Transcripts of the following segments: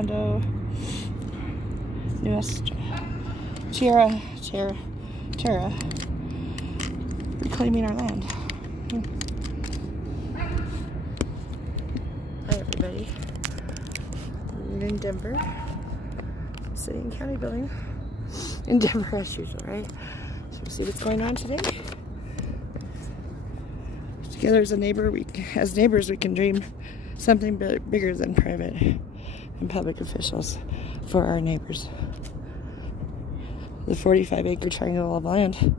condo, newest Terra, reclaiming our land. Hi everybody, I'm in Denver, city and county building in Denver as usual, right? So we'll see what's going on today. Together as neighbors, we can dream something bigger than private and public officials for our neighbors. The 45-acre triangle of land.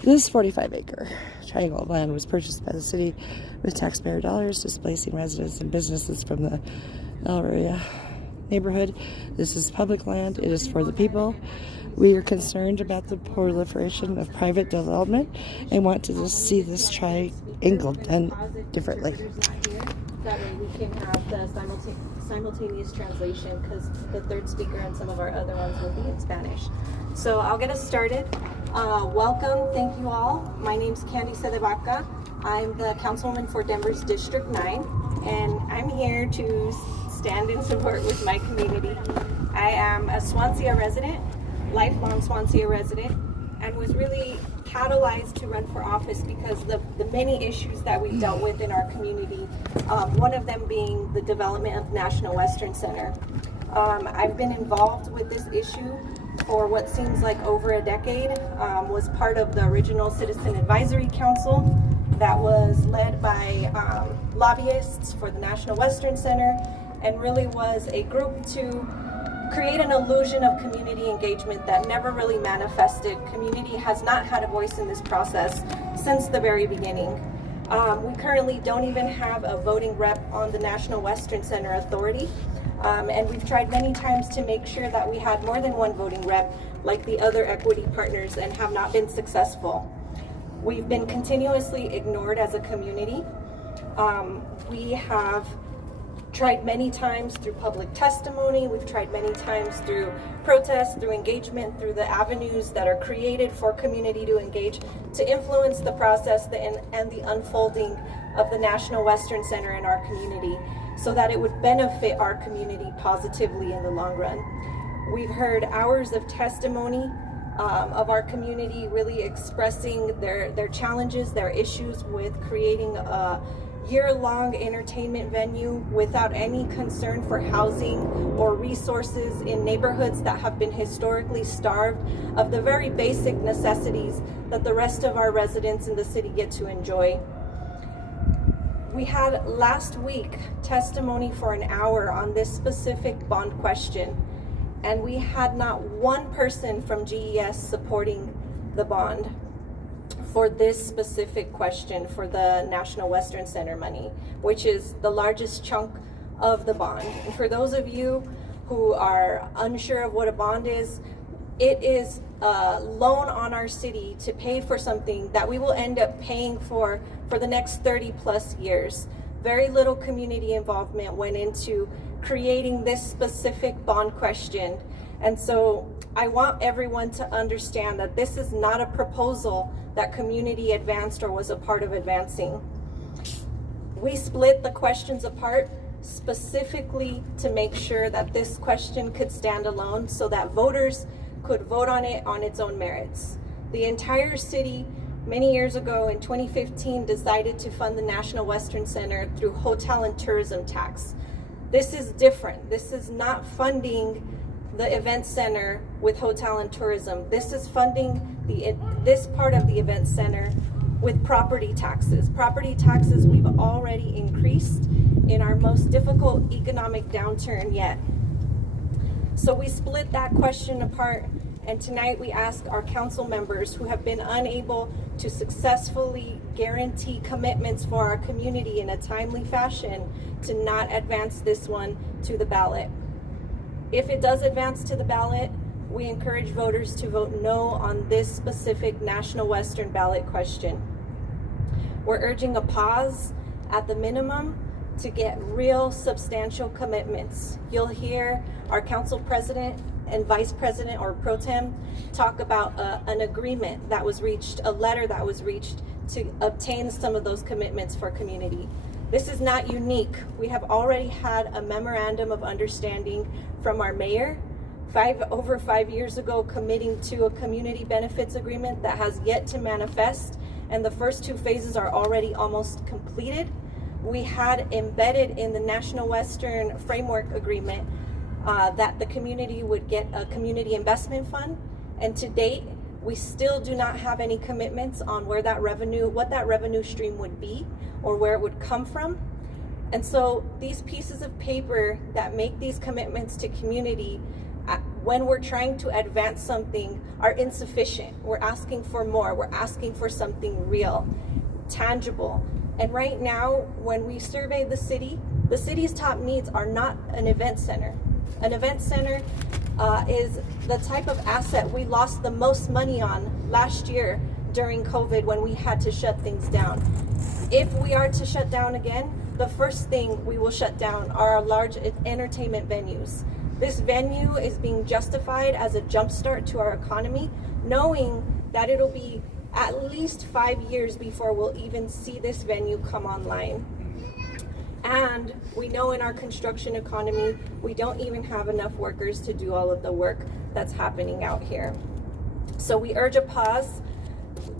This 45-acre triangle of land was purchased by the city with taxpayer dollars, displacing residents and businesses from the area neighborhood. This is public land. It is for the people. We are concerned about the proliferation of private development and want to just see this triangle done differently. That way we can have the simultaneous translation, because the third speaker and some of our other ones will be in Spanish. So I'll get us started. Welcome, thank you all. My name's Candy Cedevaca. I'm the councilwoman for Denver's District 9, and I'm here to stand in support with my community. I am a Swansea resident, lifelong Swansea resident, and was really catalyzed to run for office because the many issues that we dealt with in our community, one of them being the development of National Western Center. I've been involved with this issue for what seems like over a decade, was part of the original Citizen Advisory Council that was led by lobbyists for the National Western Center, and really was a group to create an illusion of community engagement that never really manifested. Community has not had a voice in this process since the very beginning. We currently don't even have a voting rep on the National Western Center Authority, and we've tried many times to make sure that we had more than one voting rep like the other equity partners, and have not been successful. We've been continuously ignored as a community. We have tried many times through public testimony, we've tried many times through protests, through engagement, through the avenues that are created for community to engage, to influence the process and the unfolding of the National Western Center in our community, so that it would benefit our community positively in the long run. We've heard hours of testimony of our community really expressing their challenges, their issues with creating a year-long entertainment venue without any concern for housing or resources in neighborhoods that have been historically starved of the very basic necessities that the rest of our residents in the city get to enjoy. We had last week testimony for an hour on this specific bond question, and we had not one person from GES supporting the bond for this specific question for the National Western Center money, which is the largest chunk of the bond. And for those of you who are unsure of what a bond is, it is a loan on our city to pay for something that we will end up paying for the next 30 plus years. Very little community involvement went into creating this specific bond question. And so I want everyone to understand that this is not a proposal that community advanced or was a part of advancing. We split the questions apart specifically to make sure that this question could stand alone, so that voters could vote on it on its own merits. The entire city, many years ago in 2015, decided to fund the National Western Center through hotel and tourism tax. This is different. This is not funding the event center with hotel and tourism. This is funding this part of the event center with property taxes. Property taxes we've already increased in our most difficult economic downturn yet. So we split that question apart, and tonight we ask our council members who have been unable to successfully guarantee commitments for our community in a timely fashion to not advance this one to the ballot. If it does advance to the ballot, we encourage voters to vote no on this specific National Western ballot question. We're urging a pause at the minimum to get real substantial commitments. You'll hear our council president and vice president or pro tem talk about an agreement that was reached, a letter that was reached to obtain some of those commitments for community. This is not unique. We have already had a memorandum of understanding from our mayor over 5 years ago, committing to a community benefits agreement that has yet to manifest, and the first 2 phases are already almost completed. We had embedded in the National Western Framework Agreement that the community would get a community investment fund, and to date, we still do not have any commitments on what that revenue stream would be or where it would come from. And so these pieces of paper that make these commitments to community, when we're trying to advance something, are insufficient. We're asking for more. We're asking for something real, tangible. And right now, when we survey the city's top needs are not an event center. An event center is the type of asset we lost the most money on last year during COVID when we had to shut things down. If we are to shut down again, the first thing we will shut down are our large entertainment venues. This venue is being justified as a jumpstart to our economy, knowing that it'll be at least 5 years before we'll even see this venue come online. And we know in our construction economy, we don't even have enough workers to do all of the work that's happening out here. So we urge a pause.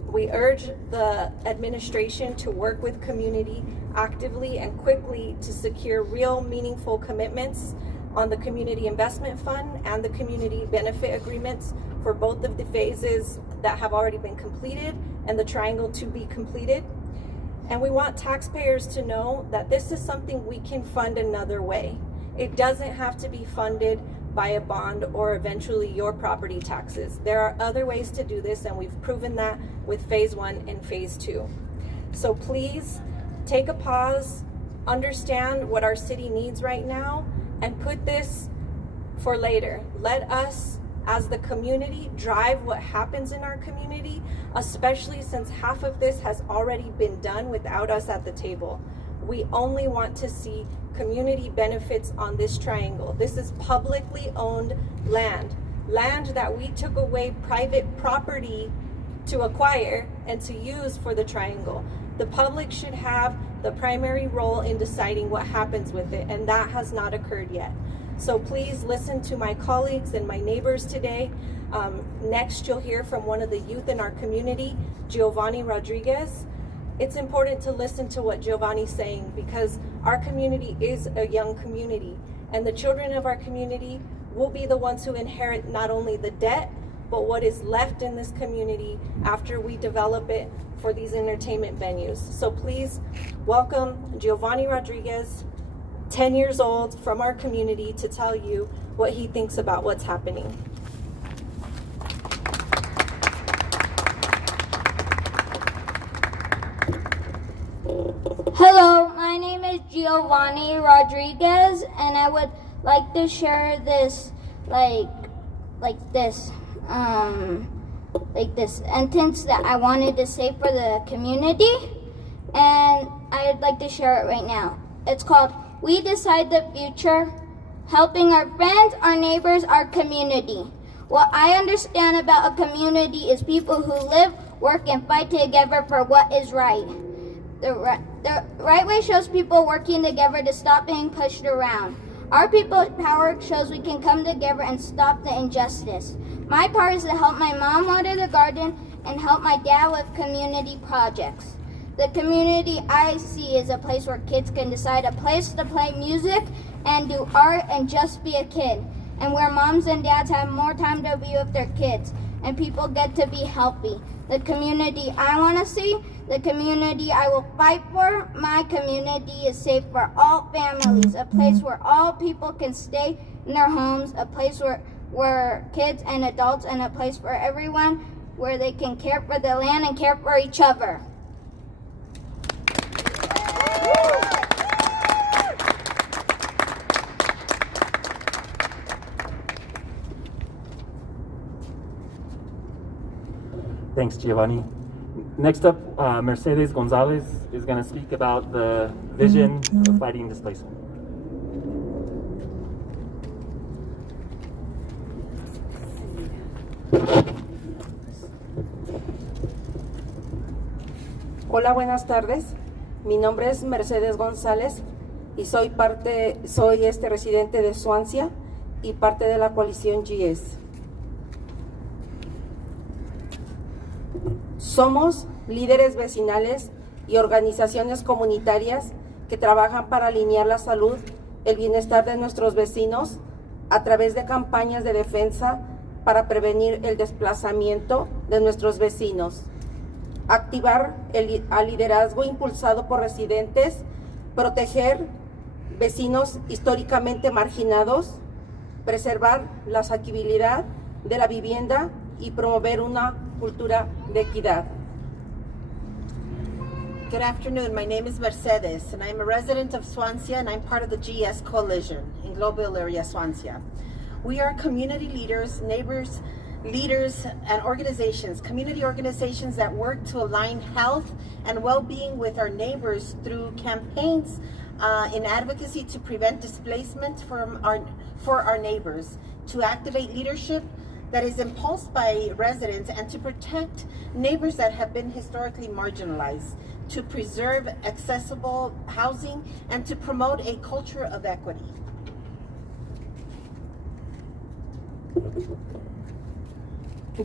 We urge the administration to work with community actively and quickly to secure real meaningful commitments on the Community Investment Fund and the community benefit agreements for both of the phases that have already been completed and the triangle to be completed. And we want taxpayers to know that this is something we can fund another way. It doesn't have to be funded by a bond or eventually your property taxes. There are other ways to do this, and we've proven that with phase 1 and phase 2. So please take a pause, understand what our city needs right now, and put this for later. Let us, as the community, drive what happens in our community, especially since half of this has already been done without us at the table. We only want to see community benefits on this triangle. This is publicly owned land that we took away private property to acquire and to use for the triangle. The public should have the primary role in deciding what happens with it, and that has not occurred yet. So please listen to my colleagues and my neighbors today. Next, you'll hear from one of the youth in our community, Giovanni Rodriguez. It's important to listen to what Giovanni's saying because our community is a young community, and the children of our community will be the ones who inherit not only the debt, but what is left in this community after we develop it for these entertainment venues. So please welcome Giovanni Rodriguez, 10 years old, from our community, to tell you what he thinks about what's happening. Hello, my name is Giovanni Rodriguez, and I would like to share this, this sentence that I wanted to say for the community, and I'd like to share it right now. It's called, "We decide the future, helping our friends, our neighbors, our community." What I understand about a community is people who live, work, and fight together for what is right. The right way shows people working together to stop being pushed around. Our people's power shows we can come together and stop the injustice. My part is to help my mom water the garden and help my dad with community projects. The community I see is a place where kids can decide a place to play music and do art and just be a kid, and where moms and dads have more time to be with their kids and people get to be healthy. The community I want to see, the community I will fight for, my community is safe for all families, a place where all people can stay in their homes, a place where kids and adults, and a place for everyone where they can care for the land and care for each other. Thanks, Giovanni. Next up, Mercedes Gonzalez is going to speak about the vision of fighting displacement. Hola, buenas tardes. Mi nombre es Mercedes González y soy residente de Swansea y parte de la coalición GS. Somos líderes vecinales y organizaciones comunitarias que trabajan para alinear la salud, el bienestar de nuestros vecinos a través de campañas de defensa para prevenir el desplazamiento de nuestros vecinos, activar al liderazgo impulsado por residentes, proteger vecinos históricamente marginados, preservar la asequibilidad de la vivienda y promover una cultura de equidad. Good afternoon, my name is Mercedes and I'm a resident of Swansea and I'm part of the GS Coalition in Global Area Swansea. We are community leaders, neighbors, leaders and organizations, community organizations that work to align health and well-being with our neighbors through campaigns in advocacy to prevent displacement for our neighbors, to activate leadership that is impulsed by residents and to protect neighbors that have been historically marginalized, to preserve accessible housing and to promote a culture of equity.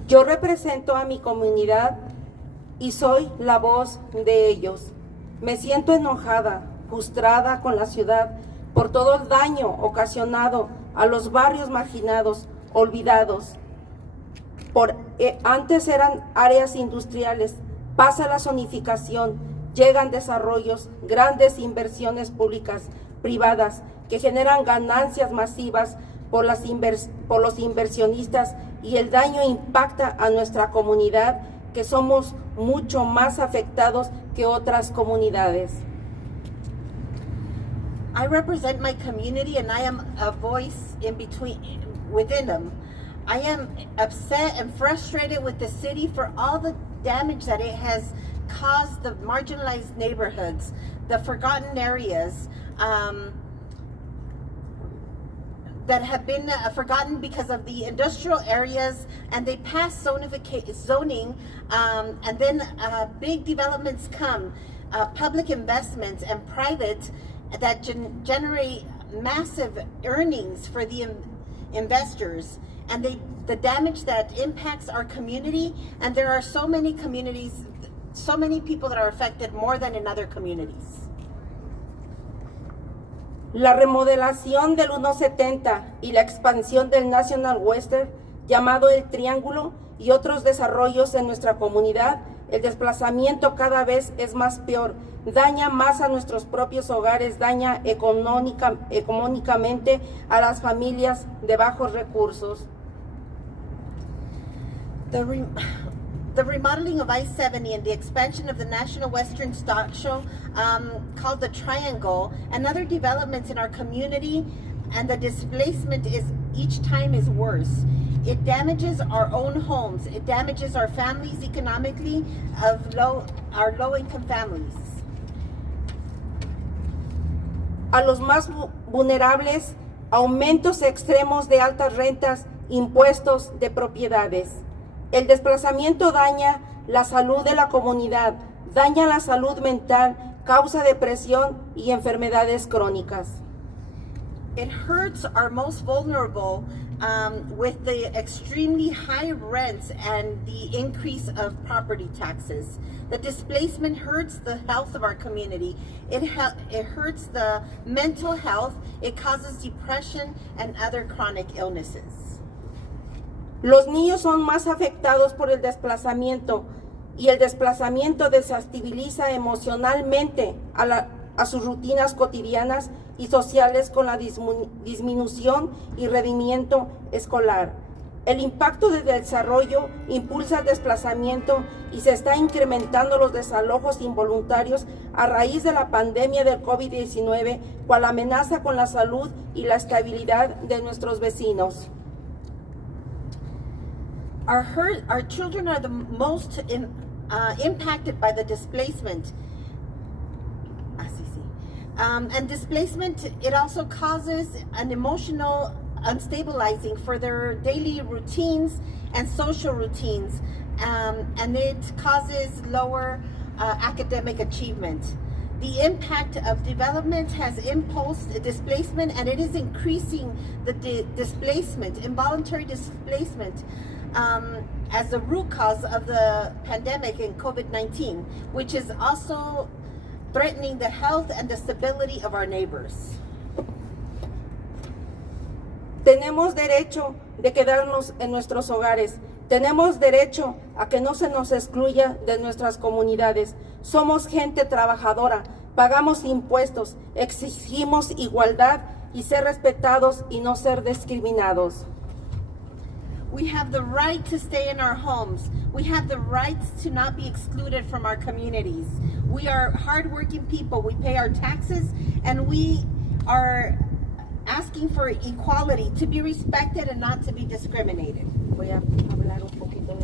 Yo represento a mi comunidad y soy la voz de ellos. Me siento enojada, frustrada con la ciudad por todo el daño ocasionado a los barrios marginados, olvidados. Antes eran áreas industriales, pasa la zonificación, llegan desarrollos, grandes inversiones públicas, privadas, que generan ganancias masivas por los inversionistas y el daño impacta a nuestra comunidad, que somos mucho más afectados que otras comunidades. I represent my community and I am a voice within them. I am upset and frustrated with the city for all the damage that it has caused the marginalized neighborhoods, the forgotten areas, that have been forgotten because of the industrial areas, and they pass zoning, and then big developments come, public investments and private that generate massive earnings for the investors, and the damage that impacts our community. And there are so many communities, so many people that are affected more than in other communities. La remodelación del 170 y la expansión del National Western, llamado el Triángulo, y otros desarrollos en nuestra comunidad, el desplazamiento cada vez es más peor, daña más a nuestros propios hogares, daña económicamente a las familias de bajos recursos. The remodeling of I-70 and the expansion of the National Western Stock Show called the Triangle, and other developments in our community, and the displacement each time is worse. It damages our own homes. It damages our families economically, our low-income families. A los más vulnerables, aumentos extremos de altas rentas, impuestos de propiedades. El desplazamiento daña la salud de la comunidad, daña la salud mental, causa depresión y enfermedades crónicas. It hurts our most vulnerable with the extremely high rents and the increase of property taxes. The displacement hurts the health of our community. It hurts the mental health. It causes depression and other chronic illnesses. Los niños son más afectados por el desplazamiento y el desplazamiento desestabiliza emocionalmente a sus rutinas cotidianas y sociales con la disminución y rendimiento escolar. El impacto del desarrollo impulsa el desplazamiento y se está incrementando los desalojos involuntarios a raíz de la pandemia del COVID-19, cual amenaza con la salud y la estabilidad de nuestros vecinos. Our children are the most impacted by the displacement. And displacement, it also causes an emotional unstabilizing for their daily routines and social routines, and it causes lower academic achievement. The impact of development has impulsed displacement, and it is increasing the displacement, involuntary displacement, as the root cause of the pandemic in COVID-19, which is also threatening the health and the stability of our neighbors. Tenemos derecho de quedarnos en nuestros hogares. Tenemos derecho a que no se nos excluya de nuestras comunidades. Somos gente trabajadora, pagamos impuestos, exigimos igualdad y ser respetados y no ser discriminados. We have the right to stay in our homes. We have the right to not be excluded from our communities. We are hardworking people. We pay our taxes, and we are asking for equality, to be respected and not to be discriminated. Voy a hablar un poquito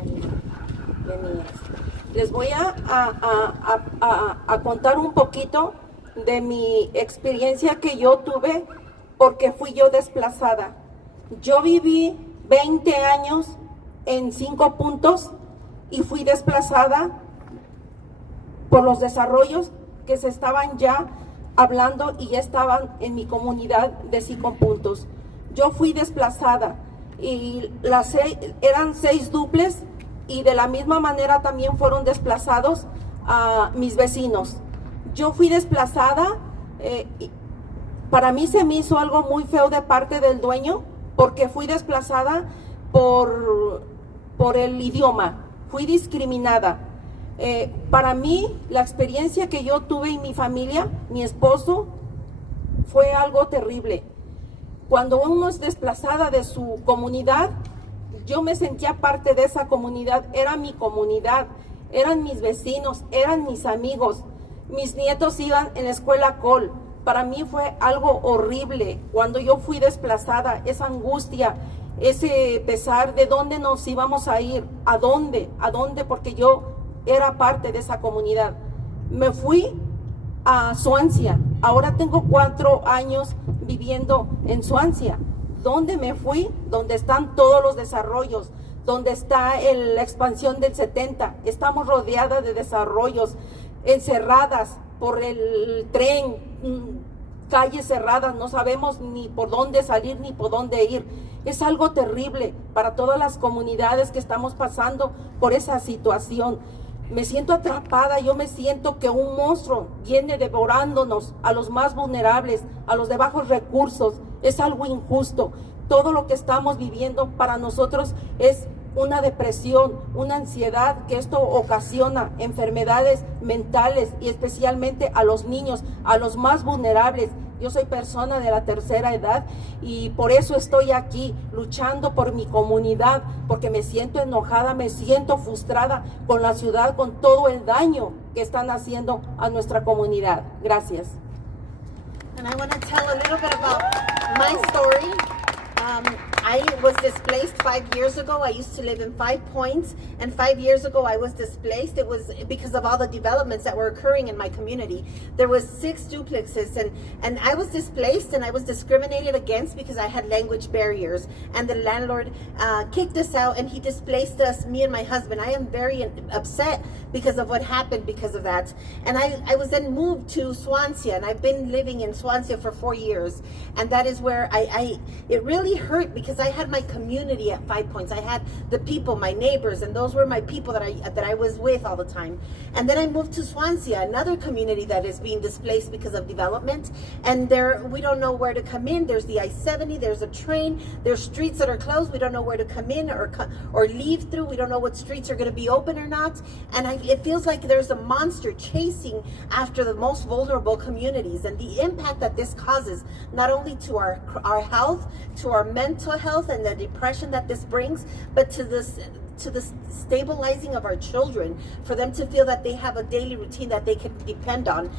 les voy a contar un poquito de mi experiencia que yo tuve porque fui yo desplazada. Yo viví 20 años en 5 puntos y fui desplazada por los desarrollos que se estaban ya hablando y ya estaban en mi comunidad de 5 puntos. Yo fui desplazada y eran 6 duples y de la misma manera también fueron desplazados a mis vecinos. Yo fui desplazada, para mí se me hizo algo muy feo de parte del dueño porque fui desplazada por el idioma, fui discriminada. Para mí, la experiencia que yo tuve y mi familia, mi esposo, fue algo terrible. Cuando uno es desplazada de su comunidad, yo me sentía parte de esa comunidad, era mi comunidad, eran mis vecinos, eran mis amigos. Mis nietos iban en la escuela Col. Para mí fue algo horrible cuando yo fui desplazada, esa angustia, ese pesar de dónde nos íbamos a ir, a dónde, porque yo era parte de esa comunidad. Me fui a Swansea, ahora tengo 4 años viviendo en Swansea. ¿Dónde me fui? Donde están todos los desarrollos, donde está la expansión del 70. Estamos rodeadas de desarrollos, encerradas por el tren, calles cerradas, no sabemos ni por dónde salir ni por dónde ir. Es algo terrible para todas las comunidades que estamos pasando por esa situación. Me siento atrapada, yo me siento que un monstruo viene devorándonos a los más vulnerables, a los de bajos recursos. Es algo injusto. Todo lo que estamos viviendo para nosotros es una depresión, una ansiedad, que esto ocasiona enfermedades mentales y especialmente a los niños, a los más vulnerables. Yo soy persona de la tercera edad y por eso estoy aquí luchando por mi comunidad, porque me siento enojada, me siento frustrada con la ciudad, con todo el daño que están haciendo a nuestra comunidad. Gracias. And I want to tell a little bit about my story. I was displaced 5 years ago. I used to live in 5 Points, and 5 years ago I was displaced. It was because of all the developments that were occurring in my community. There was 6 duplexes, and I was displaced and I was discriminated against because I had language barriers, and the landlord kicked us out and he displaced us, me and my husband. I am very upset because of what happened because of that. And I was then moved to Swansea, and I've been living in Swansea for 4 years, and that is where it really hurt because I had my community at 5 Points. I had the people, my neighbors, and those were my people that I was with all the time. And then I moved to Swansea, another community that is being displaced because of development. And there, we don't know where to come in. There's the I-70, there's a train, there's streets that are closed. We don't know where to come in or leave through. We don't know what streets are going to be open or not. And it feels like there's a monster chasing after the most vulnerable communities. And the impact that this causes, not only to our health, to our mental health and the depression that this brings, but to the stabilizing of our children, for them to feel that they have a daily routine that they can depend on.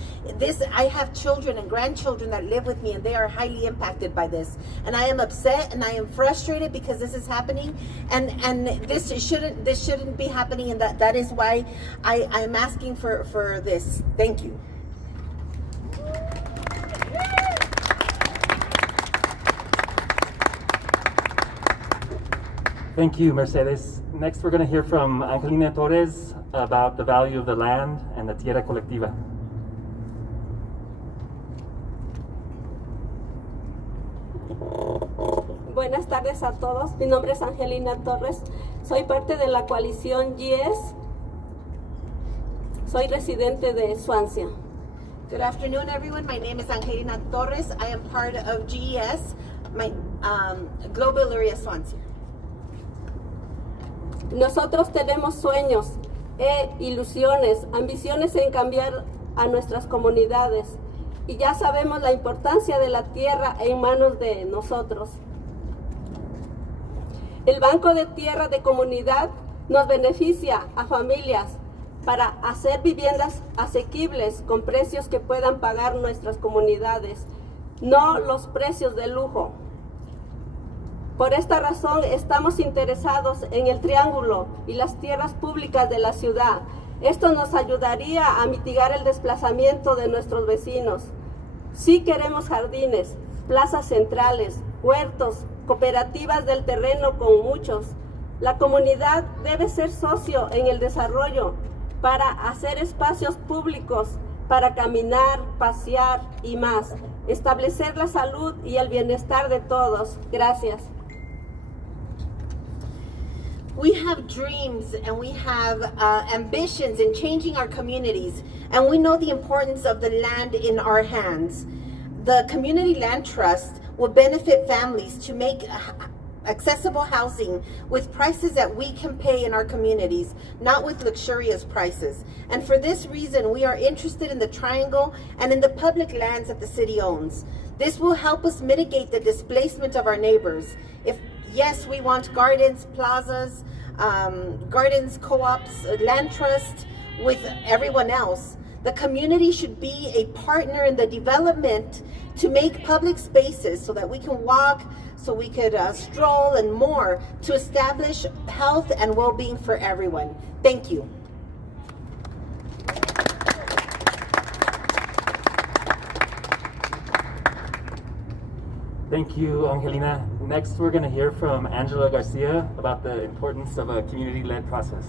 I have children and grandchildren that live with me, and they are highly impacted by this. And I am upset and I am frustrated because this is happening, and this shouldn't be happening, and that is why I'm asking for this. Thank you. Thank you, Mercedes. Next, we're going to hear from Angelina Torres about the value of the land and the tierra colectiva. Buenas tardes a todos. Mi nombre es Angelina Torres. Soy parte de la coalición GS. Soy residente de Swansea. Good afternoon, everyone. My name is Angelina Torres. I am part of GES, my global area Swansea. Nosotros tenemos sueños, ilusiones, ambiciones en cambiar a nuestras comunidades y ya sabemos la importancia de la tierra en manos de nosotros. El Banco de Tierra de Comunidad nos beneficia a familias para hacer viviendas asequibles con precios que puedan pagar nuestras comunidades, no los precios de lujo. Por esta razón estamos interesados en el triángulo y las tierras públicas de la ciudad. Esto nos ayudaría a mitigar el desplazamiento de nuestros vecinos. Sí queremos jardines, plazas centrales, huertos, cooperativas del terreno con muchos. La comunidad debe ser socio en el desarrollo para hacer espacios públicos, para caminar, pasear y más. Establecer la salud y el bienestar de todos. Gracias. We have dreams and we have ambitions in changing our communities, and we know the importance of the land in our hands. The Community Land Trust will benefit families to make accessible housing with prices that we can pay in our communities, not with luxurious prices. And for this reason, we are interested in the triangle and in the public lands that the city owns. This will help us mitigate the displacement of our neighbors. Yes, we want gardens, plazas, gardens, co-ops, land trust with everyone else. The community should be a partner in the development to make public spaces so that we can walk, so we could stroll and more to establish health and well-being for everyone. Thank you. Thank you, Angelina. Next, we're going to hear from Angela Garcia about the importance of a community-led process.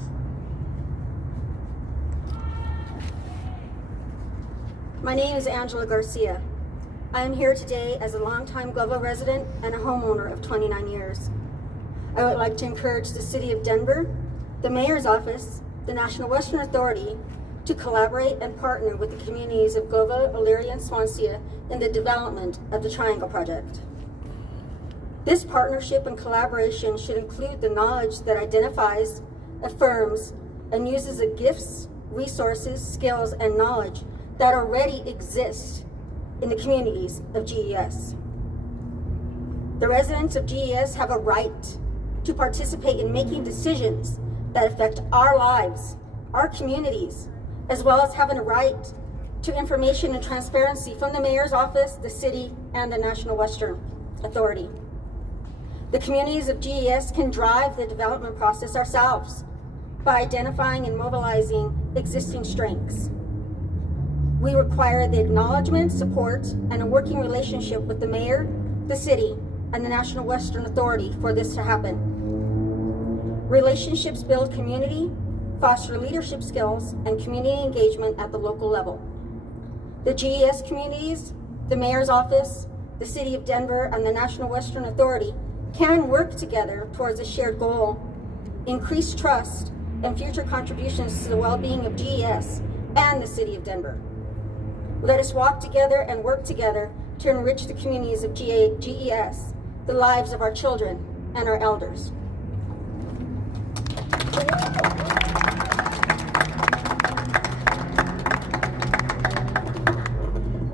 My name is Angela Garcia. I am here today as a longtime Glovo resident and a homeowner of 29 years. I would like to encourage the City of Denver, the Mayor's Office, the National Western Authority to collaborate and partner with the communities of Glovo, Elyria, and Swansea in the development of the Triangle Project. This partnership and collaboration should include the knowledge that identifies, affirms, and uses the gifts, resources, skills, and knowledge that already exist in the communities of GES. The residents of GES have a right to participate in making decisions that affect our lives, our communities, as well as having a right to information and transparency from the Mayor's Office, the City, and the National Western Authority. The communities of GES can drive the development process ourselves by identifying and mobilizing existing strengths. We require the acknowledgement, support, and a working relationship with the Mayor, the City, and the National Western Authority for this to happen. Relationships build community, foster leadership skills, and community engagement at the local level. The GES communities, the Mayor's Office, the City of Denver, and the National Western Authority can work together towards a shared goal, increase trust, and future contributions to the well-being of GES and the City of Denver. Let us walk together and work together to enrich the communities of GES, the lives of our children and our elders.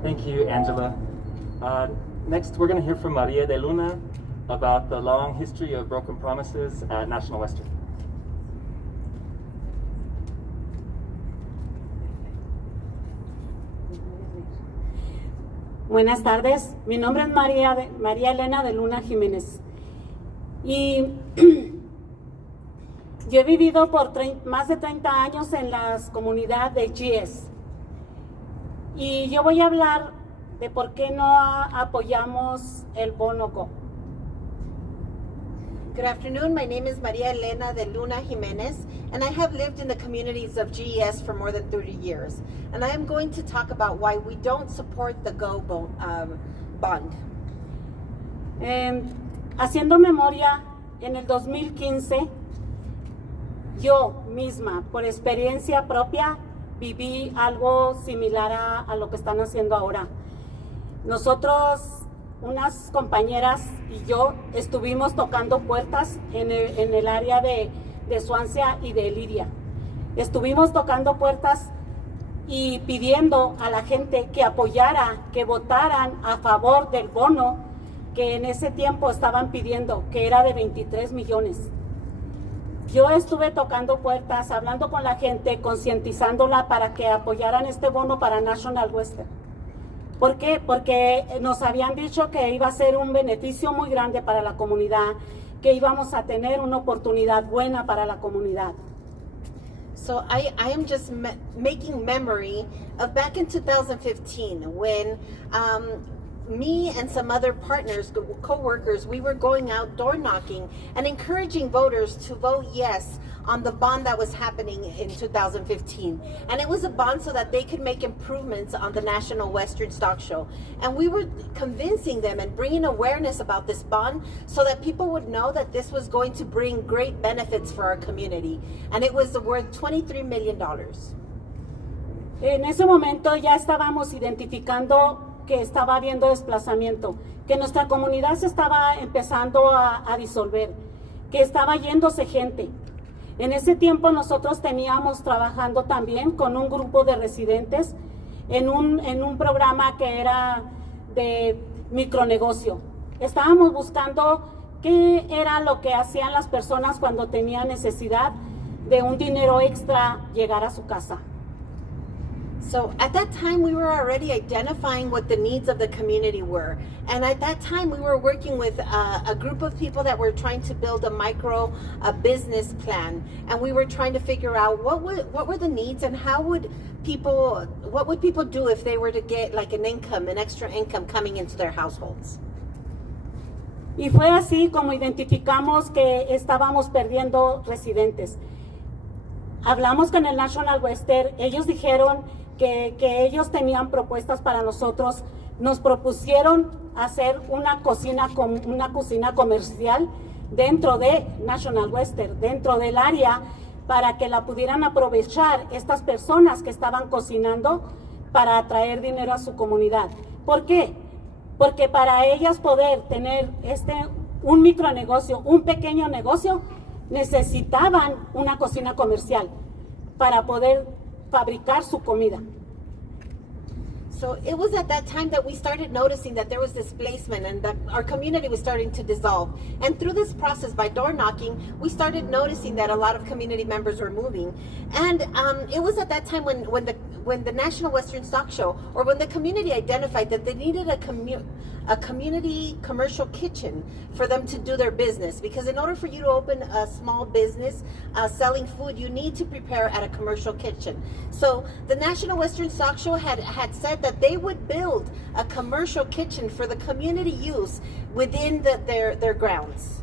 Thank you, Angela. Next, we're going to hear from Maria de Luna about the long history of broken promises at National Western. Buenas tardes, mi nombre es María Elena de Luna Jiménez y yo he vivido por más de 30 años en la comunidad de GES y yo voy a hablar de por qué no apoyamos el bono Go. Good afternoon, my name is Maria Elena de Luna Jimenez, and I have lived in the communities of GES for more than 30 years. And I am going to talk about why we don't support the Go bond. haciendo memoria, en el 2015, yo misma, por experiencia propia, viví algo similar a lo que están haciendo ahora. Nosotros, unas compañeras y yo, estuvimos tocando puertas en el área de Swansea y de Lidia. Estuvimos tocando puertas y pidiendo a la gente que apoyara, que votaran a favor del bono que en ese tiempo estaban pidiendo, que era de 23 millones. Yo estuve tocando puertas, hablando con la gente, concientizándola para que apoyaran este bono para National Western. ¿Por qué? Porque nos habían dicho que iba a ser un beneficio muy grande para la comunidad, que íbamos a tener una oportunidad buena para la comunidad. So I am just making memory of back in 2015 when me and some other partners, co-workers, we were going out door knocking and encouraging voters to vote yes on the bond that was happening in 2015. And it was a bond so that they could make improvements on the National Western Stock Show. And we were convincing them and bringing awareness about this bond so that people would know that this was going to bring great benefits for our community. And it was worth $23 million. En ese momento ya estábamos identificando que estaba habiendo desplazamiento, que nuestra comunidad se estaba empezando a disolver, que estaba yéndose gente. En ese tiempo nosotros teníamos trabajando también con un grupo de residentes en un programa que era de micronegocio. Estábamos buscando qué era lo que hacían las personas cuando tenían necesidad de un dinero extra llegar a su casa. So at that time, we were already identifying what the needs of the community were. And at that time, we were working with a group of people that were trying to build a business plan. And we were trying to figure out what were the needs and what would people do if they were to get like an extra income coming into their households. Y fue así como identificamos que estábamos perdiendo residentes. Hablamos con el National Western, ellos dijeron que ellos tenían propuestas para nosotros, nos propusieron hacer una cocina comercial dentro de National Western, dentro del área, para que la pudieran aprovechar estas personas que estaban cocinando para atraer dinero a su comunidad. ¿Por qué? Porque para ellas poder tener un micronegocio, un pequeño negocio, necesitaban una cocina comercial para poder fabricar su comida. So it was at that time that we started noticing that there was displacement and that our community was starting to dissolve. And through this process, by door knocking, we started noticing that a lot of community members were moving. And it was at that time when the National Western Stock Show, or when the community identified that they needed a community commercial kitchen for them to do their business. Because in order for you to open a small business selling food, you need to prepare at a commercial kitchen. So the National Western Stock Show had said that they would build a commercial kitchen for the community use within their grounds.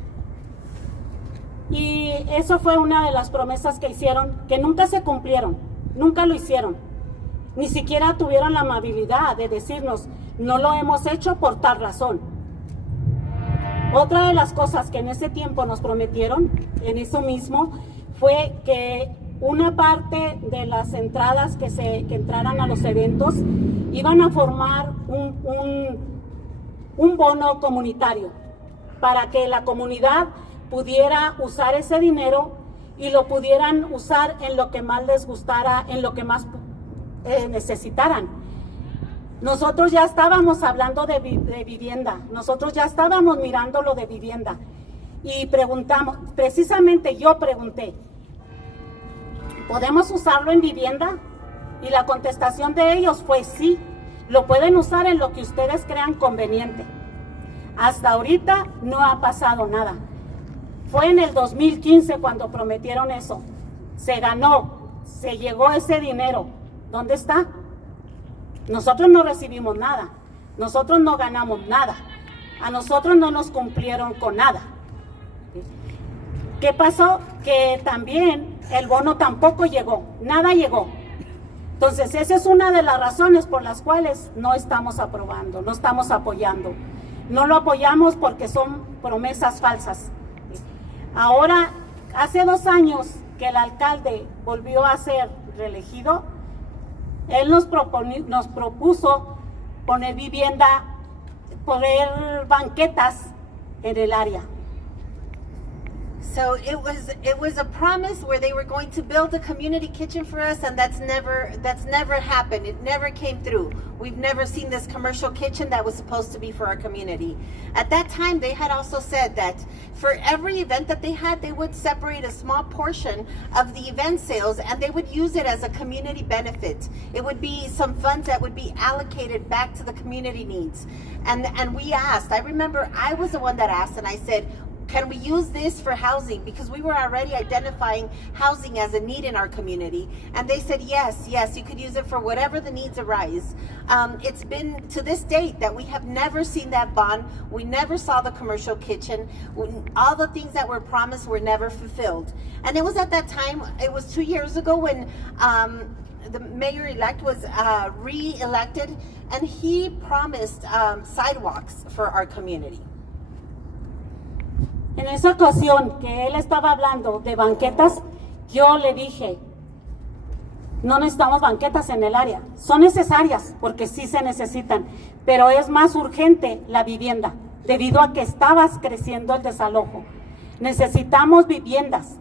Y eso fue una de las promesas que hicieron, que nunca se cumplieron, nunca lo hicieron. Ni siquiera tuvieron la amabilidad de decirnos, no lo hemos hecho por tal razón. Otra de las cosas que en ese tiempo nos prometieron, en eso mismo, fue que una parte de las entradas que entraran a los eventos iban a formar un bono comunitario para que la comunidad pudiera usar ese dinero y lo pudieran usar en lo que más les gustara, en lo que más necesitaran. Nosotros ya estábamos hablando de vivienda, nosotros ya estábamos mirando lo de vivienda y preguntamos, precisamente yo pregunté, ¿podemos usarlo en vivienda? Y la contestación de ellos fue sí, lo pueden usar en lo que ustedes crean conveniente. Hasta ahorita no ha pasado nada. Fue en el 2015 cuando prometieron eso. Se ganó, se llegó ese dinero. ¿Dónde está? Nosotros no recibimos nada. Nosotros no ganamos nada. A nosotros no nos cumplieron con nada. ¿Qué pasó? Que también el bono tampoco llegó. Nada llegó. Entonces, esa es una de las razones por las cuales no estamos aprobando, no estamos apoyando. No lo apoyamos porque son promesas falsas. Ahora, hace 2 años que el alcalde volvió a ser reelegido, él nos propuso poner banquetas en el área. So it was a promise where they were going to build a community kitchen for us, and that's never happened. It never came through. We've never seen this commercial kitchen that was supposed to be for our community. At that time, they had also said that for every event that they had, they would separate a small portion of the event sales and they would use it as a community benefit. It would be some funds that would be allocated back to the community needs. And we asked, I remember I was the one that asked, and I said, can we use this for housing? Because we were already identifying housing as a need in our community. And they said, yes, you could use it for whatever the needs arise. It's been to this date that we have never seen that bond. We never saw the commercial kitchen. All the things that were promised were never fulfilled. And it was at that time, it was 2 years ago when the mayor-elect was re-elected, and he promised sidewalks for our community. En esa ocasión que él estaba hablando de banquetas, yo le dije, no necesitamos banquetas en el área, son necesarias porque sí se necesitan, pero es más urgente la vivienda, debido a que estabas creciendo el desalojo. Necesitamos viviendas.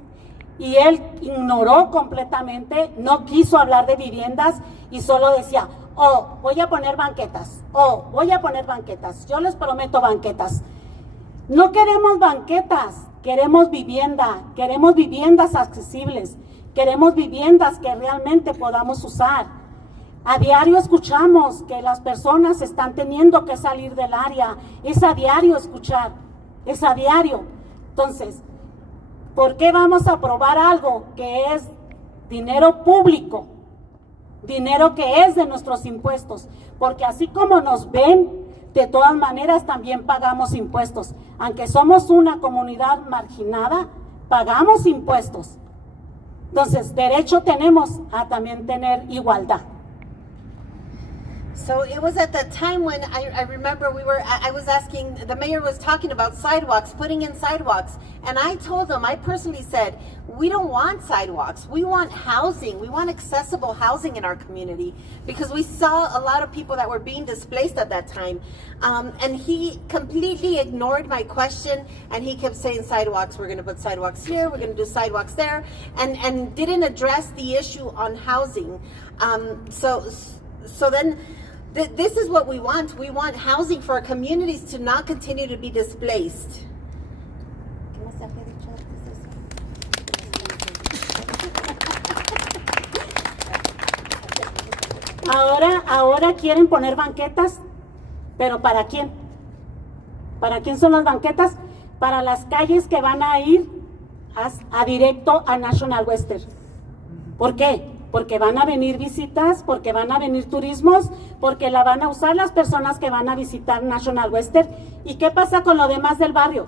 Y él ignoró completamente, no quiso hablar de viviendas y solo decía, oh, voy a poner banquetas, yo les prometo banquetas. No queremos banquetas, queremos viviendas accesibles, queremos viviendas que realmente podamos usar. A diario escuchamos que las personas están teniendo que salir del área, es a diario escuchar, es a diario. Entonces, ¿por qué vamos a aprobar algo que es dinero público? Dinero que es de nuestros impuestos, porque así como nos ven, de todas maneras también pagamos impuestos. Aunque somos una comunidad marginada, pagamos impuestos. Entonces, derecho tenemos a también tener igualdad. So it was at that time when I remember I was asking, the mayor was talking about sidewalks, putting in sidewalks. And I told him, I personally said, we don't want sidewalks. We want housing. We want accessible housing in our community, because we saw a lot of people that were being displaced at that time. And he completely ignored my question, and he kept saying sidewalks, we're going to put sidewalks here, we're going to do sidewalks there, and didn't address the issue on housing. So then, this is what we want. We want housing for our communities to not continue to be displaced. Ahora quieren poner banquetas, pero ¿para quién? ¿Para quién son las banquetas? Para las calles que van a ir a directo a National Western. ¿Por qué? Porque van a venir visitas, porque van a venir turismos, porque la van a usar las personas que van a visitar National Western. ¿Y qué pasa con lo demás del barrio?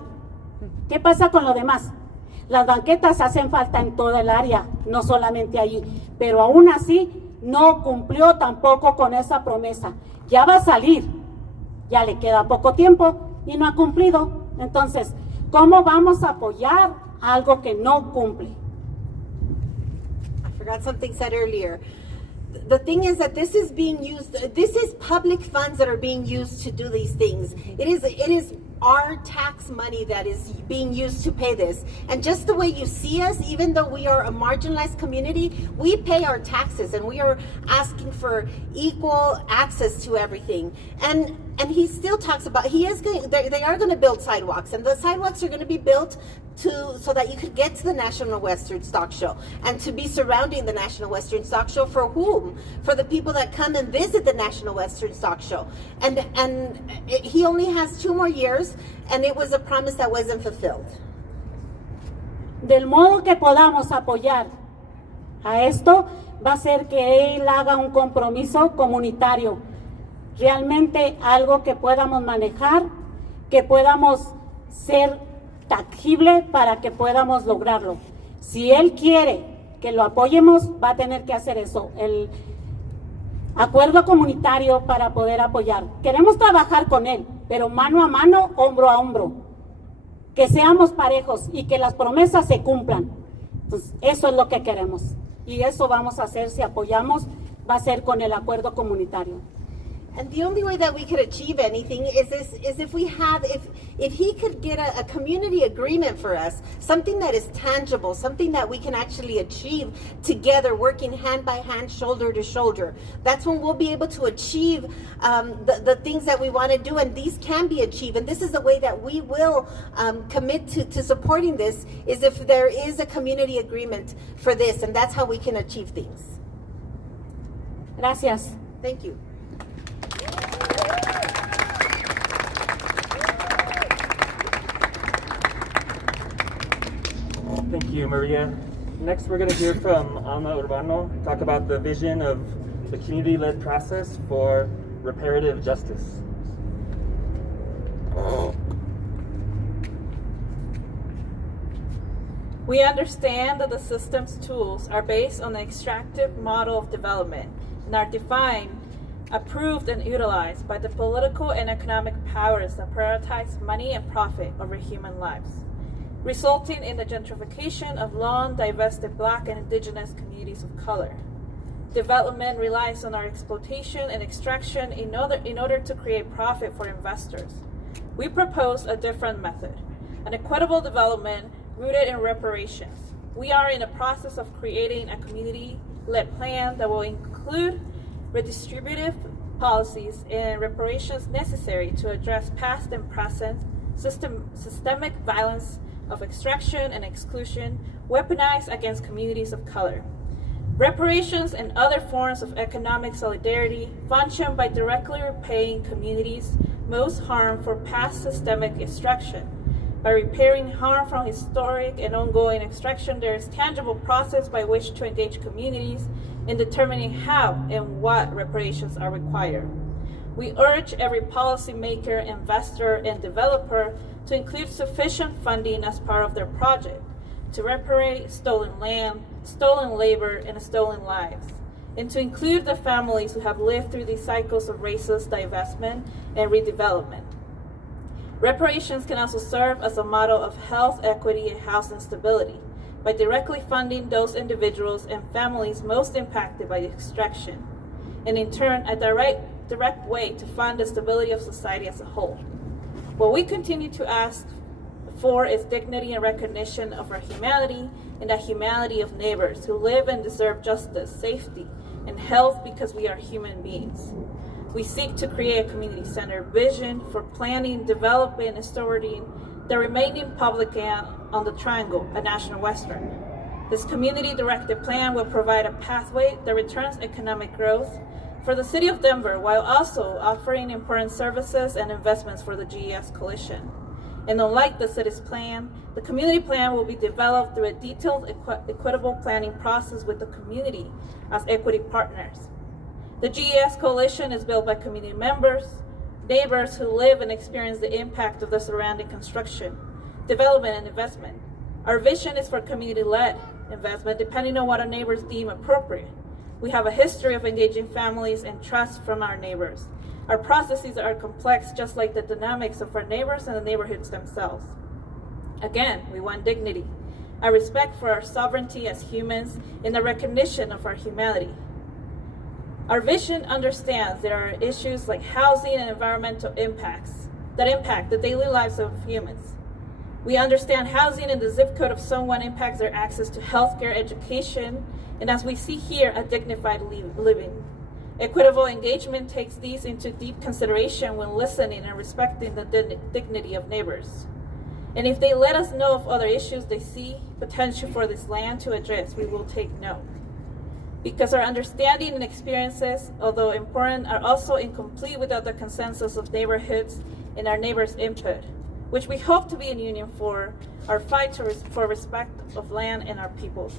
¿Qué pasa con lo demás? Las banquetas hacen falta en toda el área, no solamente allí, pero aún así no cumplió tampoco con esa promesa. Ya va a salir, ya le queda poco tiempo y no ha cumplido. Entonces, ¿cómo vamos a apoyar algo que no cumple? Forgot something said earlier. The thing is that this is being used, this is public funds that are being used to do these things. It is our tax money that is being used to pay this. And just the way you see us, even though we are a marginalized community, we pay our taxes and we are asking for equal access to everything. And he still talks about, they are going to build sidewalks, and the sidewalks are going to be built so that you could get to the National Western Stock Show and to be surrounding the National Western Stock Show. For whom? For the people that come and visit the National Western Stock Show. He only has 2 more years, and it was a promise that wasn't fulfilled. Del modo que podamos apoyar a esto, va a ser que él haga un compromiso comunitario, realmente algo que podamos manejar, que podamos ser tangible para que podamos lograrlo. Si él quiere que lo apoyemos, va a tener que hacer eso, el acuerdo comunitario para poder apoyar. Queremos trabajar con él, pero mano a mano, hombro a hombro. que seamos parejos y que las promesas se cumplan. Entonces, eso es lo que queremos y eso vamos a hacer si apoyamos, va a ser con el acuerdo comunitario. And the only way that we could achieve anything is if he could get a community agreement for us, something that is tangible, something that we can actually achieve together, working hand by hand, shoulder to shoulder. That's when we'll be able to achieve the things that we want to do, and these can be achieved. And this is the way that we will commit to supporting this, is if there is a community agreement for this, and that's how we can achieve things. Gracias. Thank you. Thank you, Maria. Next, we're going to hear from Alma Urbano talk about the vision of the community-led process for reparative justice. We understand that the system's tools are based on an extractive model of development and are defined, approved, and utilized by the political and economic powers that prioritize money and profit over human lives, resulting in the gentrification of long divested Black and Indigenous communities of color. Development relies on our exploitation and extraction in order to create profit for investors. We propose a different method, an equitable development rooted in reparations. We are in the process of creating a community-led plan that will include redistributive policies and reparations necessary to address past and present systemic violence of extraction and exclusion weaponized against communities of color. Reparations and other forms of economic solidarity function by directly repaying communities most harmed for past systemic extraction. By repairing harm from historic and ongoing extraction, there is tangible process by which to engage communities in determining how and what reparations are required. We urge every policymaker, investor, and developer to include sufficient funding as part of their project to reparate stolen land, stolen labor, and stolen lives, and to include the families who have lived through these cycles of racist divestment and redevelopment. Reparations can also serve as a model of health, equity, and housing stability by directly funding those individuals and families most impacted by extraction, and in turn, a direct way to fund the stability of society as a whole. What we continue to ask for is dignity and recognition of our humanity and the humanity of neighbors who live and deserve justice, safety, and health because we are human beings. We seek to create a community-centered vision for planning, developing, and stewarding the remaining public land on the Triangle, a National Western. This community-directed plan will provide a pathway that returns economic growth for the City of Denver while also offering important services and investments for the GES Coalition. And unlike the city's plan, the community plan will be developed through a detailed equitable planning process with the community as equity partners. The GES Coalition is built by community members, neighbors who live and experience the impact of the surrounding construction, development, and investment. Our vision is for community-led investment depending on what our neighbors deem appropriate. We have a history of engaging families and trust from our neighbors. Our processes are complex, just like the dynamics of our neighbors and the neighborhoods themselves. Again, we want dignity, a respect for our sovereignty as humans, and a recognition of our humanity. Our vision understands there are issues like housing and environmental impacts that impact the daily lives of humans. We understand housing and the zip code of someone impacts their access to healthcare, education, and as we see here, a dignified living. Equitable engagement takes these into deep consideration when listening and respecting the dignity of neighbors. And if they let us know of other issues they see potential for this land to address, we will take note. Because our understanding and experiences, although important, are also incomplete without the consensus of neighborhoods and our neighbors' input, which we hope to be in union for our fight for respect of land and our peoples.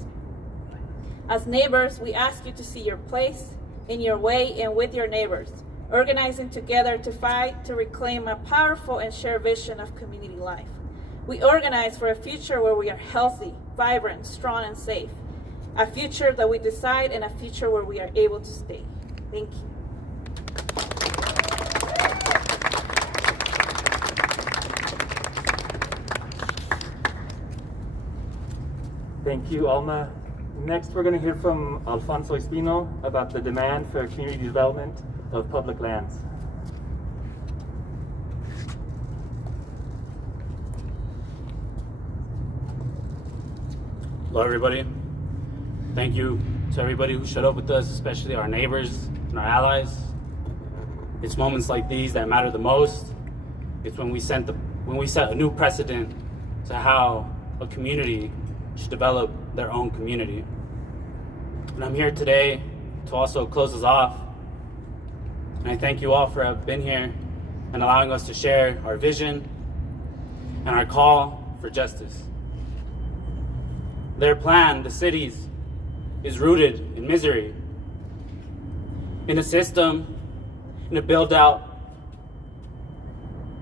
As neighbors, we ask you to see your place in your way and with your neighbors, organizing together to fight to reclaim a powerful and shared vision of community life. We organize for a future where we are healthy, vibrant, strong, and safe. A future that we decide and a future where we are able to stay. Thank you. Thank you, Alma. Next, we're going to hear from Alfonso Espino about the demand for community development of public lands. Hello, everybody. Thank you to everybody who showed up with us, especially our neighbors and our allies. It's moments like these that matter the most. It's when we set a new precedent to how a community should develop their own community. And I'm here today to also close us off. And I thank you all for having been here and allowing us to share our vision and our call for justice. Their plan, the cities, is rooted in misery, in a system, in a build-out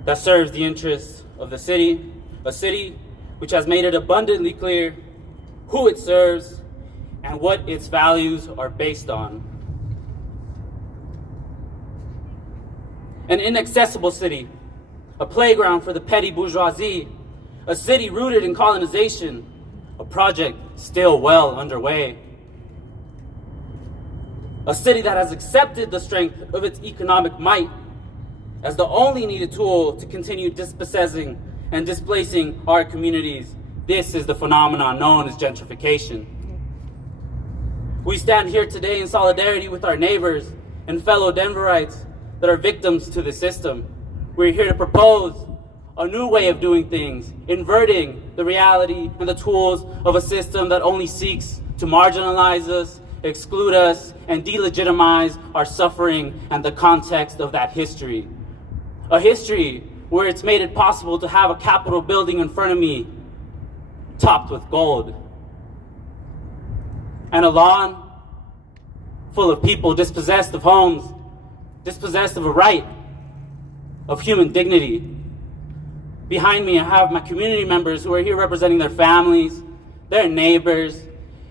that serves the interests of the city, a city which has made it abundantly clear who it serves and what its values are based on. An inaccessible city, a playground for the petty bourgeoisie, a city rooted in colonization, a project still well underway. A city that has accepted the strength of its economic might as the only needed tool to continue dispossessing and displacing our communities. This is the phenomenon known as gentrification. We stand here today in solidarity with our neighbors and fellow Denverites that are victims to the system. We're here to propose a new way of doing things, inverting the reality and the tools of a system that only seeks to marginalize us, exclude us, and delegitimize our suffering and the context of that history. A history where it's made it possible to have a Capitol building in front of me topped with gold, and a lawn full of people dispossessed of homes, dispossessed of a right of human dignity. Behind me, I have my community members who are here representing their families, their neighbors,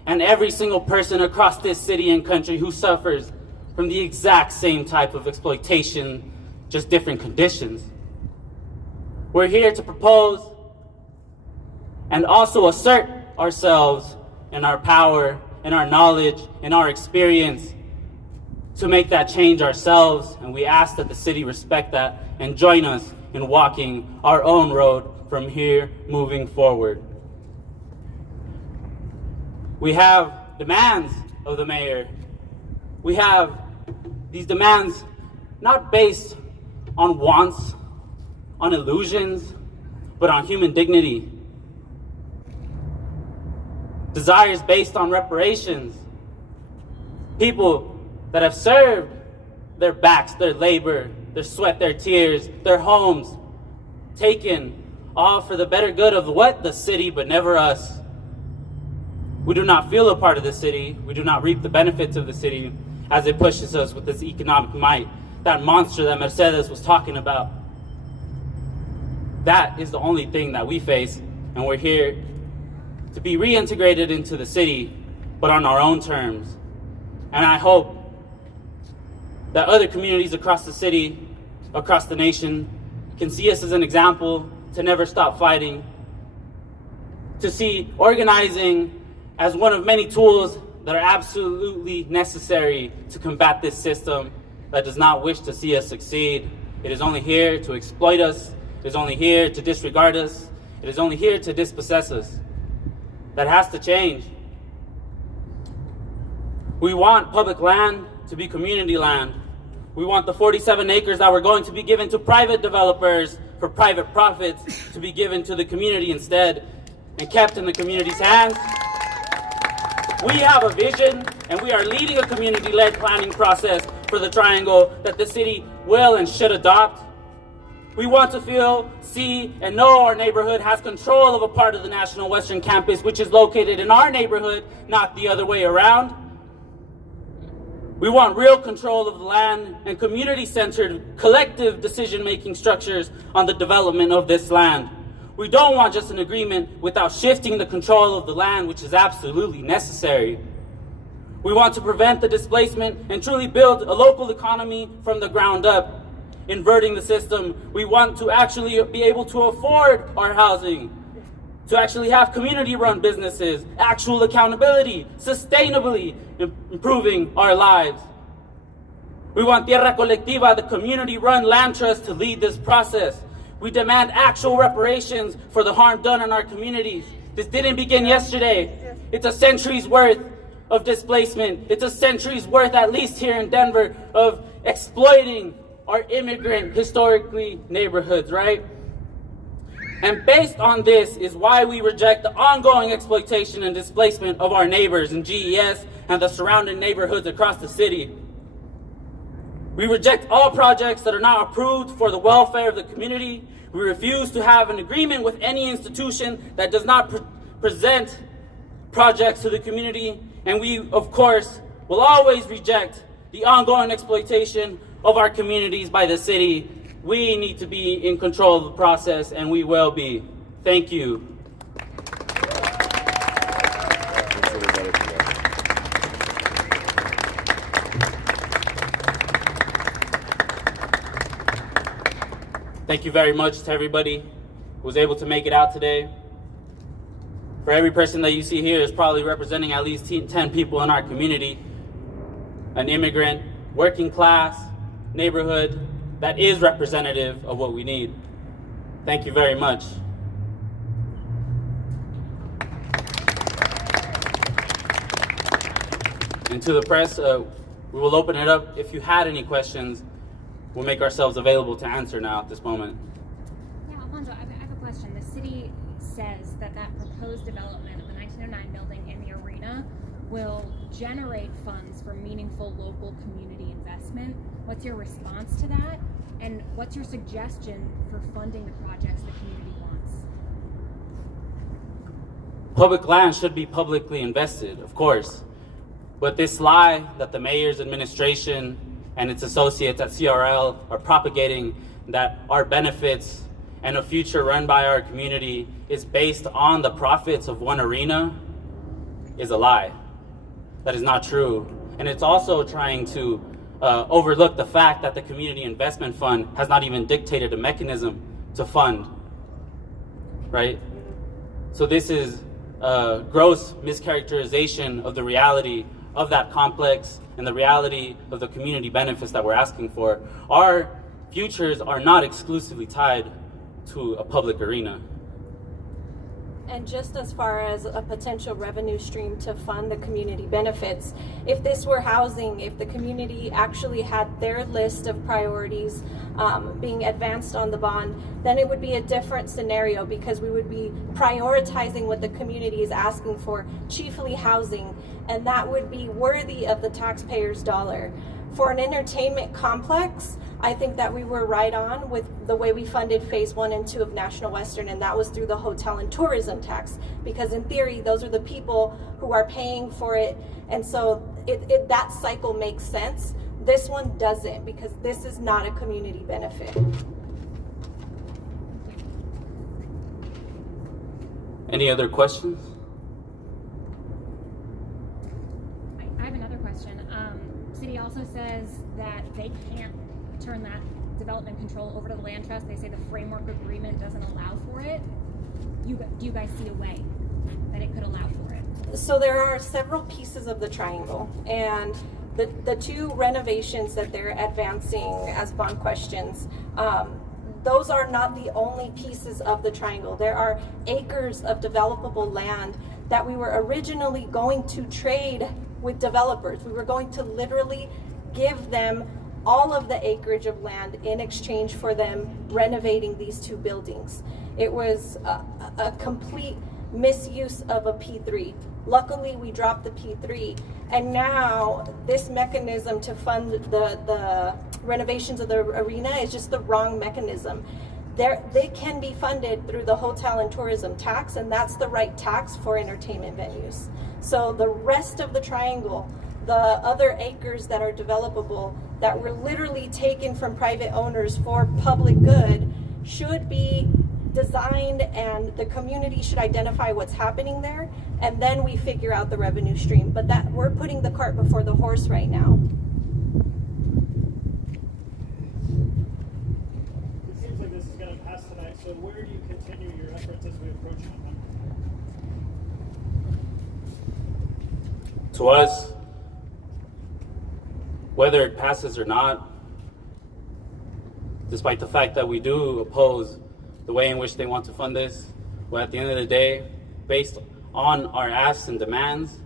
and every single person across this city and country who suffers from the exact same type of exploitation, just different conditions. We're here to propose and also assert ourselves and our power and our knowledge and our experience to make that change ourselves, and we ask that the city respect that and join us in walking our own road from here moving forward. We have demands of the mayor. We have these demands not based on wants, on illusions, but on human dignity. Desires based on reparations. People that have served their backs, their labor, their sweat, their tears, their homes, taken all for the better good of what? The city, but never us. We do not feel a part of the city. We do not reap the benefits of the city as it pushes us with this economic might. That monster that Mercedes was talking about. That is the only thing that we face, and we're here to be reintegrated into the city, but on our own terms. And I hope that other communities across the city, across the nation, can see us as an example to never stop fighting, to see organizing as one of many tools that are absolutely necessary to combat this system that does not wish to see us succeed. It is only here to exploit us. It is only here to disregard us. It is only here to dispossess us. That has to change. We want public land to be community land. We want the 47 acres that were going to be given to private developers for private profits to be given to the community instead and kept in the community's hands. We have a vision, and we are leading a community-led planning process for the triangle that the city will and should adopt. We want to feel, see, and know our neighborhood has control of a part of the National Western Campus, which is located in our neighborhood, not the other way around. We want real control of the land and community-centered, collective decision-making structures on the development of this land. We don't want just an agreement without shifting the control of the land, which is absolutely necessary. We want to prevent the displacement and truly build a local economy from the ground up. Inverting the system, we want to actually be able to afford our housing. to actually have community-run businesses, actual accountability, sustainably improving our lives. We want Tierra Colectiva, the community-run land trust, to lead this process. We demand actual reparations for the harm done in our communities. This didn't begin yesterday. It's a century's worth of displacement. It's a century's worth, at least here in Denver, of exploiting our immigrant, historically, neighborhoods, right? And based on this is why we reject the ongoing exploitation and displacement of our neighbors in GES and the surrounding neighborhoods across the city. We reject all projects that are not approved for the welfare of the community. We refuse to have an agreement with any institution that does not present projects to the community. And we, of course, will always reject the ongoing exploitation of our communities by the city. We need to be in control of the process, and we will be. Thank you. Thank you very much to everybody who was able to make it out today. For every person that you see here is probably representing at least 10 people in our community, an immigrant, working class, neighborhood that is representative of what we need. Thank you very much. And to the press, we will open it up. If you had any questions, we'll make ourselves available to answer now at this moment. Yeah, Alfonso, I have a question. The city says that proposed development of the 1909 building in the arena will generate funds for meaningful local community investment. What's your response to that? And what's your suggestion for funding the projects the community wants? Public land should be publicly invested, of course. But this lie that the mayor's administration and its associates at CRL are propagating, that our benefits and a future run by our community is based on the profits of one arena, is a lie. That is not true. And it's also trying to overlook the fact that the Community Investment Fund has not even dictated a mechanism to fund, right? So this is a gross mischaracterization of the reality of that complex and the reality of the community benefits that we're asking for. Our futures are not exclusively tied to a public arena. And just as far as a potential revenue stream to fund the community benefits, if this were housing, if the community actually had their list of priorities being advanced on the bond, then it would be a different scenario, because we would be prioritizing what the community is asking for, chiefly housing, and that would be worthy of the taxpayer's dollar. For an entertainment complex, I think that we were right on with the way we funded phase 1 and 2 of National Western, and that was through the hotel and tourism tax, because in theory, those are the people who are paying for it, and so that cycle makes sense. This one doesn't, because this is not a community benefit. Any other questions? I have another question. City also says that they can't turn that development control over to the land trust. They say the framework agreement doesn't allow for it. Do you guys see a way that it could allow for it? So there are several pieces of the triangle, and the two renovations that they're advancing as bond questions, those are not the only pieces of the triangle. There are acres of developable land that we were originally going to trade with developers. We were going to literally give them all of the acreage of land in exchange for them renovating these two buildings. It was a complete misuse of a P3. Luckily, we dropped the P3, and now this mechanism to fund the renovations of the arena is just the wrong mechanism. They can be funded through the hotel and tourism tax, and that's the right tax for entertainment venues. So the rest of the triangle, the other acres that are developable, that were literally taken from private owners for public good, should be designed, and the community should identify what's happening there, and then we figure out the revenue stream. But that we're putting the cart before the horse right now. It seems like this is going to pass tonight, so where do you continue your efforts as we approach it? to us, whether it passes or not, despite the fact that we do oppose the way in which they want to fund this, well, at the end of the day, based on our asks and demands,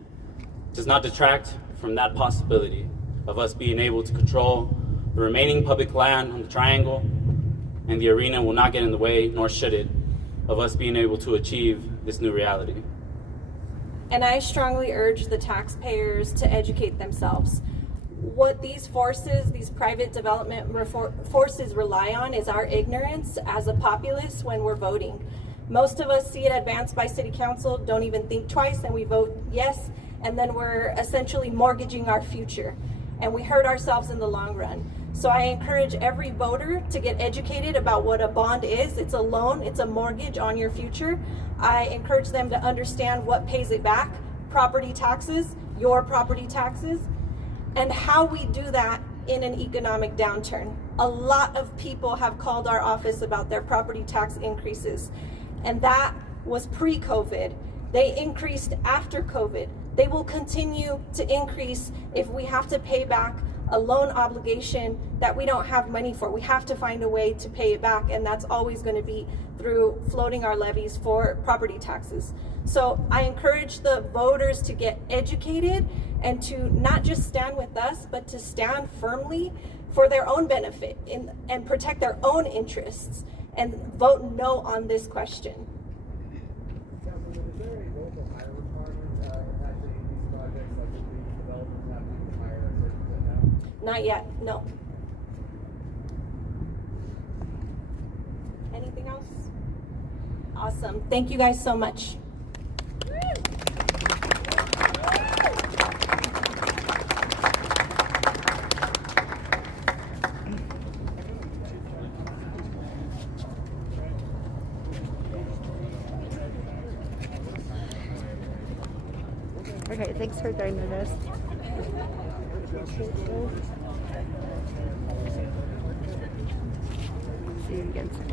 does not detract from that possibility of us being able to control the remaining public land on the triangle, and the arena will not get in the way, nor should it, of us being able to achieve this new reality. And I strongly urge the taxpayers to educate themselves. What these forces, these private development forces rely on is our ignorance as a populace when we're voting. Most of us see it advanced by city council, don't even think twice, and we vote yes, and then we're essentially mortgaging our future. And we hurt ourselves in the long run. So I encourage every voter to get educated about what a bond is. It's a loan, it's a mortgage on your future. I encourage them to understand what pays it back, property taxes, your property taxes, and how we do that in an economic downturn. A lot of people have called our office about their property tax increases, and that was pre-COVID. They increased after COVID. They will continue to increase if we have to pay back a loan obligation that we don't have money for. We have to find a way to pay it back, and that's always going to be through floating our levies for property taxes. So I encourage the voters to get educated and to not just stand with us, but to stand firmly for their own benefit and protect their own interests and vote no on this question. Not yet, no. Anything else? Awesome. Thank you guys so much. Okay, thanks for joining us. See you again soon.